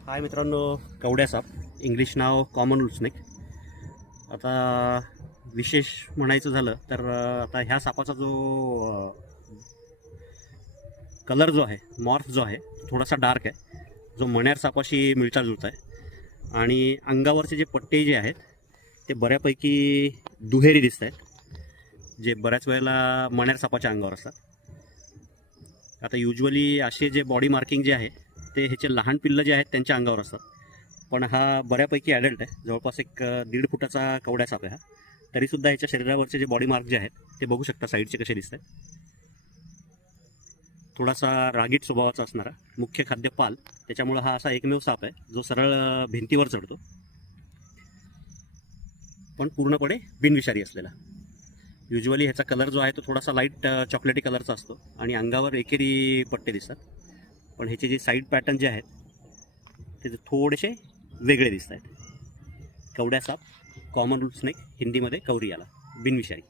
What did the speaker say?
हाय मित्रांनो कवड्या साप. इंग्लिश नाव कॉमन उल्स्नेक. आता विशेष म्हणायचं झालं तर आता ह्या सापाचा जो कलर जो आहे मॉर्फ जो आहे तो थोडासा डार्क आहे. जो मण्यार सापाशी मिळता जुळता आहे. आणि अंगावरचे जे पट्टे जे आहेत ते बऱ्यापैकी दुहेरी दिसत आहेत जे बऱ्याच वेळेला मण्यार सापाच्या अंगावर असतात. आता युजली असे जे बॉडी मार्किंग जे आहे ते ह्याचे लहान पिल्लं जे आहेत त्यांच्या अंगावर असतात. पण हा बऱ्यापैकी ॲडल्ट आहे. जवळपास एक दीड फुटाचा कवड्या साप आहे हा. तरीसुद्धा ह्याच्या शरीरावरचे जे बॉडी मार्क जे आहेत ते बघू शकता साईडचे कसे दिसत आहेत थोडासा रागीट स्वभावाचा असणारा मुख्य खाद्य पाल. त्याच्यामुळं हा असा एकमेव साप आहे जो सरळ भिंतीवर चढतो. पण पूर्णपणे बिनविषारी असलेला. युजली ह्याचा कलर जो आहे तो थोडासा लाइट चॉकलेटी कलरचा असतो. आणि अंगावर एकेरी पट्टे दिसतात. पण ह्याचे जे साईड पॅटर्न जे आहेत ते थोडेसे वेगळे दिसत आहेत कवड्या साप कॉमन स्नेक हिंदीमध्ये कवरी आला बिनविषारी.